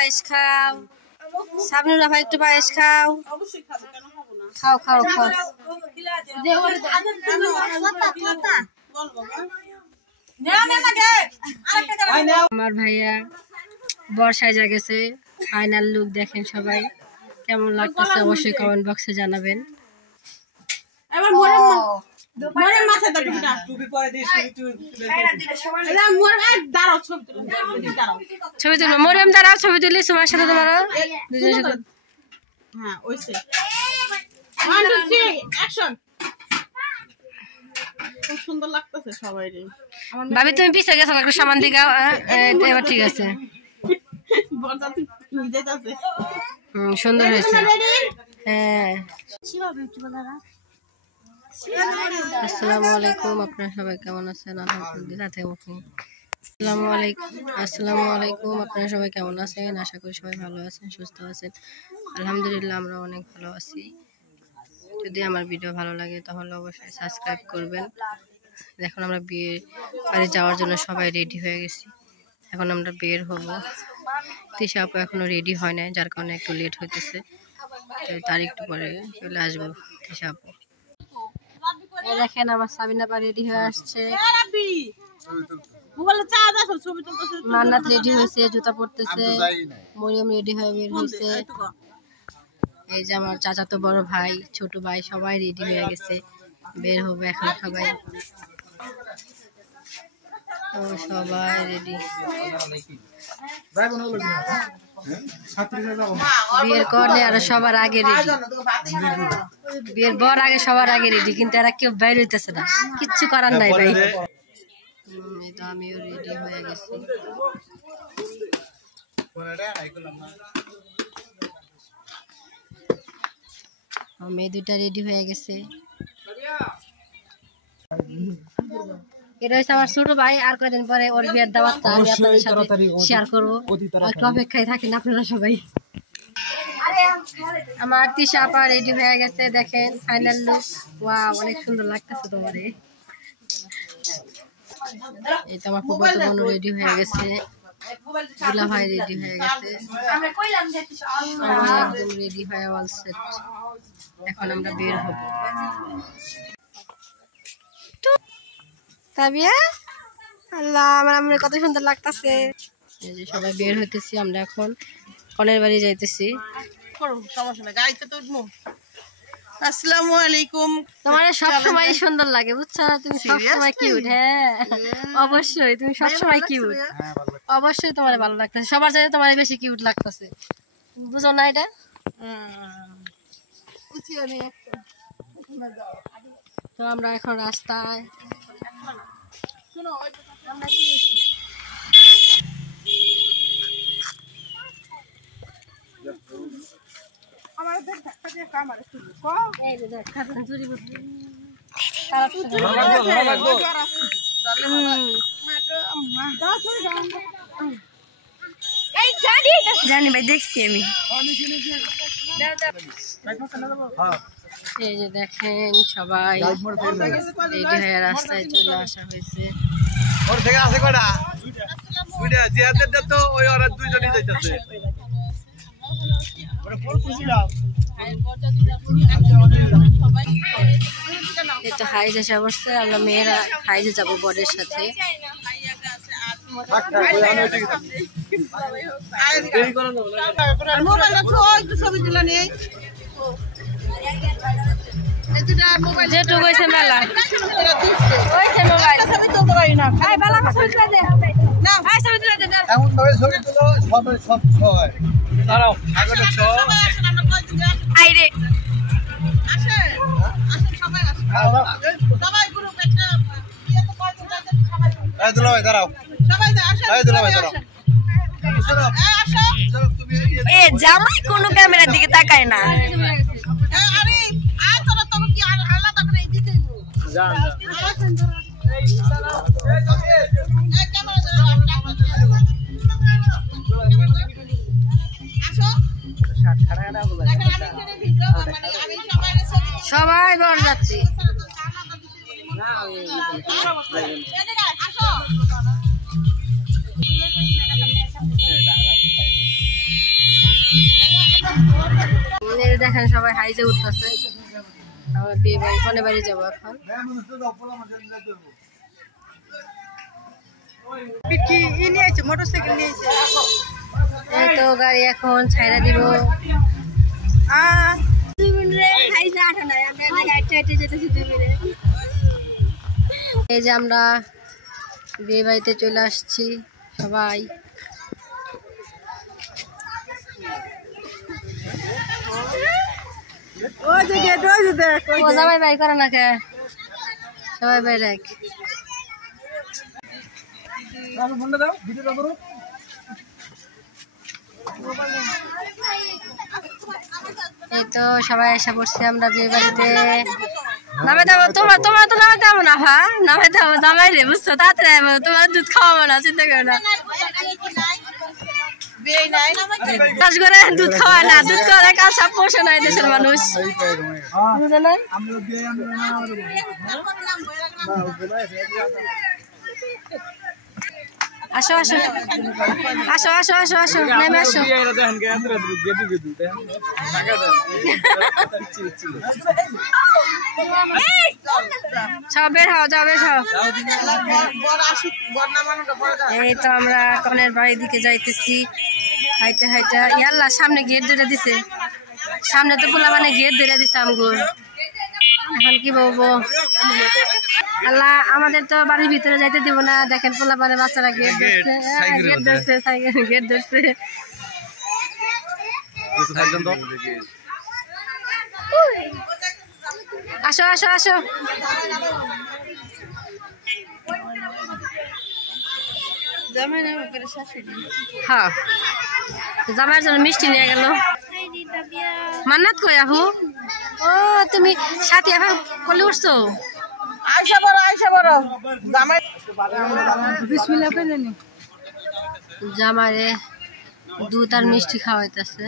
পায়েস খাও, সাবনুরা ভাই একটু পায়েস খাও, খাও খাও খাও। আমার ভাইয়া বর্ষায় যা গেছে, ফাইনাল লুক দেখেন সবাই, কেমন লাগতেছে অবশ্যই কমেন্ট বক্সে জানাবেন। ছবি তুলবো, মরিয়ম দাঁড়াও, ছবি তুলি তোমার সাথে, তোমার ভাবি তুমি পিছিয়ে গেছো একটু সামান দিকে, এবার ঠিক আছে, সুন্দর হয়েছে। হ্যাঁ, আসসালামু আলাইকুম, আপনারা সবাই কেমন আছেন? আলহামদুলিল্লাহ। আসসালামু আলাইকুম, আপনারা সবাই কেমন আছেন? আশা করি সবাই ভালো আছেন, সুস্থ আছেন। আলহামদুলিল্লাহ, আমরা অনেক ভালো আছি। যদি আমার ভিডিও ভালো লাগে তাহলে অবশ্যই সাবস্ক্রাইব করবেন। এখন আমরা বিয়ে বাড়ি যাওয়ার জন্য সবাই রেডি হয়ে গেছি, এখন আমরা বের হব। তিশা আপু এখনো রেডি হয় নাই, যার কারণে একটু লেট হইতেছে, তার একটু পরে চলে আসবো তিশা আপু। দেখেন আমার সাবিনা পা রেডি হয়ে আসছে, মান্নাত রেডি হয়েছে, জুতা পরতেছে, মরিয়ম রেডি হয়ে বের হয়েছে। এই যে আমার চাচাতো বড় ভাই, ছোট ভাই সবাই রেডি হয়ে গেছে, বের হবে এখন সবাই। সবাই রেডি, বিয়ের কনে আর সবার আগে রেডি, বিয়ের বর আগে সবার আগে রেডি, কিন্তু এরা কেউ বাইর হইতেছে না, কিচ্ছু করার নাই ভাই। তো আমিও রেডি হয়ে গেছি। মেয়ে দুইটা রেডি হয়ে গেছে। এটা হচ্ছে আমার ছোট ভাই, আর কয়েকদিন পরে ওর বিয়ের দাওয়াতটা আমি আপনাদের সাথে শেয়ার করবো, একটু অপেক্ষায় থাকেন আপনারা সবাই। আমার তিশা আপা রেডি হয়ে গেছে, দেখেন ফাইনাল লুক, ওয়াও অনেক সুন্দর লাগতেছে তোমারে। এই তো আমার ফুফাতো বোন রেডি হয়ে গেছে, দুলা ভাই রেডি হয়ে গেছে, আমি একদম রেডি হয়ে অল সেট। এখন আমরা বের হব। তাবিয়া আল্লাহ, আমার কত সুন্দর লাগতেছে। এই যে সবাই বের হইতেছি, আমরা এখন কনের বাড়ি যাইতেছি। আসসালামু আলাইকুম। তোমার সবসময় সুন্দর লাগে, বুঝছো, তুমি সবসময় কিউট। হ্যাঁ অবশ্যই, তুমি সবসময় কিউট, অবশ্যই তোমার ভালো লাগতেছে, সবার চাইতে তোমার বেশি কিউট লাগতেছে, বুঝো না এটা? তো আমরা এখন রাস্তায়, জানি ভাই, দেখছি আমি। এই যে দেখেন সবাই রেডি হয়ে রাস্তায় চলে আসা হয়েছে। এই তো হাইজ এসে বসছে, আমরা মেয়েরা হাইজে যাবো বরের সাথে। যেটুকু হয়েছে মেলা হয়েছে মোবাইল, জামাই কোনো ক্যামেরার দিকে তাকায় না। সবাই বর যাচ্ছি, দেখেন সবাই হাইজে উঠতেছে। আমার বিয়ে বাড়ি কোনে বাড়ি যাবো এখন। এই তো গাড়ি এখন ছাইরা দিব। এই যে আমরা বিয়ে বাড়িতে চলে আসছি সবাই। সবাই বাই করে না কে, সবাই বাই দেখ। এই তো সবাই এসে পড়ছি আমরা বিয়ে বাড়িতে। নামে দেবো তোমার তো নামে দেবো না, ভা নামে দেবো জামাই রে, বুঝছো? তাড়াতাড়ি তোমার দুধ খাওয়াবো না, চিন্তা করো না। দুধ খাওয়ায় না, দুধ খাওয়ালে কাল সব পোষে না দেশের মানুষ। আসো আসো আসো আসো আসো আসো নেমে আসো। সব বের হও, যাও বের হও। এই তো আমরা কনের বাড়ির দিকে যাইতেছি হাইটা হাইটা। ইয়াল্লা সামনে গেট ধরে দিছে, সামনে তো পোলা মানে গেট ধরে দিছে আমগো। এখন কি বলবো, আল্লাহ আমাদের তো বাড়ির ভিতরে যাইতে দিব না। দেখেন পোলা মানে বাচ্চারা গেট ধরছে, গেট ধরছে, গেট ধরছে। আসো আসো আসো। হ্যাঁ জামাইয়ের জন্য মিষ্টি নিয়ে গেল। মান্নাত কই আহু? ও তুমি সাথী এখন কলে উঠছো? জামাইরে দুধ আর মিষ্টি খাওয়াইতেছে।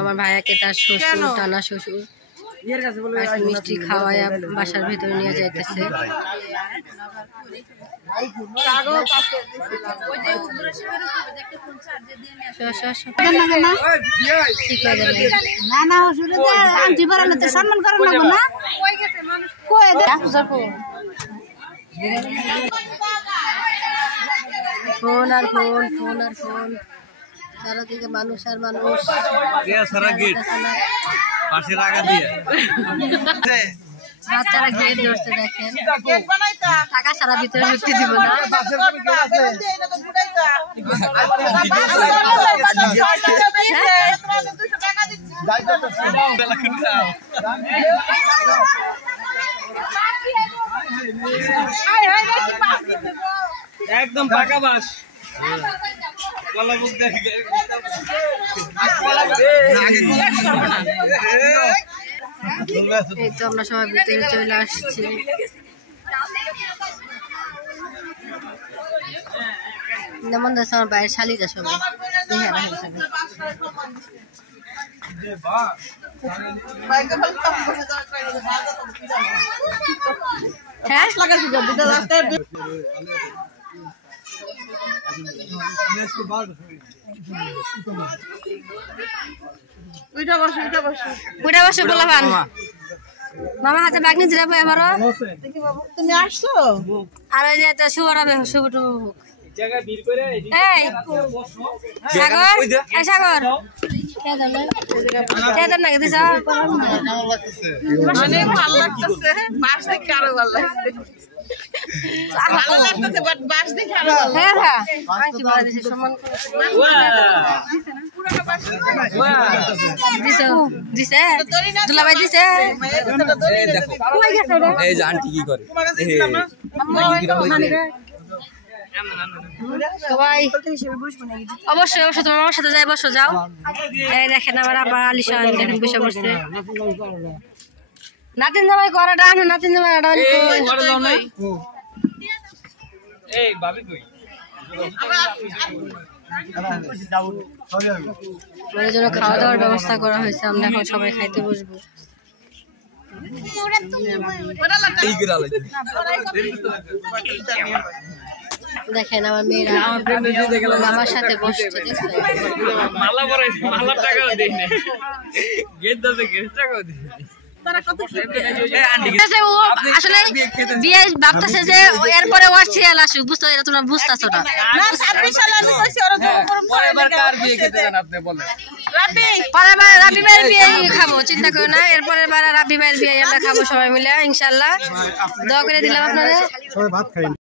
আমার ভাইয়াকে তার শ্বশুর, টানা শ্বশুর মিষ্টি খাওয়ায় বাসার ভিতরে নিয়ে যাইতেছে। ফোন আর ফোন, ফোন আর ফোন, চারিদিকে মানুষ আর মানুষ। বাচ্চারা গেট ধরছে, দেখেন টাকা সারা ভিতরে ঢুকতে দিব না। একদম পাকা বাস। এই তো আমরা সবাই ভিতরে চলে আসছি। যেমন দেখছো আমার বাইরের শালিরা সবাই উঠে বসে বললাম মামা হাতে ব্যাগ নিয়ে যাবো এবারও। তুমি আসছো আর ওই যে শুভ রাবে শুভ টুবু সাগর, এই সাগর নাকি দিস অনেক ভালো লাগতেছে। বাস দেখে আরো ভালো লাগছে, ভালো লাগতেছে, বাট বাস দেখে আরো ভালো। হ্যাঁ হ্যাঁ কি বলা দিছে সম্মান দিছে দিছে দুলাভাই দিছে। এই যে আন্টি কি করে সবাই অবশ্যই অবশ্যই তোমার আমার সাথে যাই, বসো যাও। এই দেখেন আমার আবার আলিশা দেখেন বসে বসছে। নাতিন জামাই করে ডান, নাতিন জামাই ডান আমাদের জন্য খাওয়া দাওয়ার ব্যবস্থা করা হয়েছে, আমরা এখন সবাই খাইতে বসবো। দেখেন আমার মেয়েরা আমার সাথে বসছে, দেখছেন? আসলে বিয়ে ভাবতেছে যে এরপরে ওর সিরিয়াল আসুক, বুঝতে তোমরা বুঝতেছো না। পরের বার রাবি ভাইয়ের বিয়ে খাবো, চিন্তা করো না। এরপরের বার রাবি ভাইয়ের বিয়ে আমরা খাবো সবাই মিলে ইনশাল্লাহ। দোয়া করে দিলাম আপনাদের।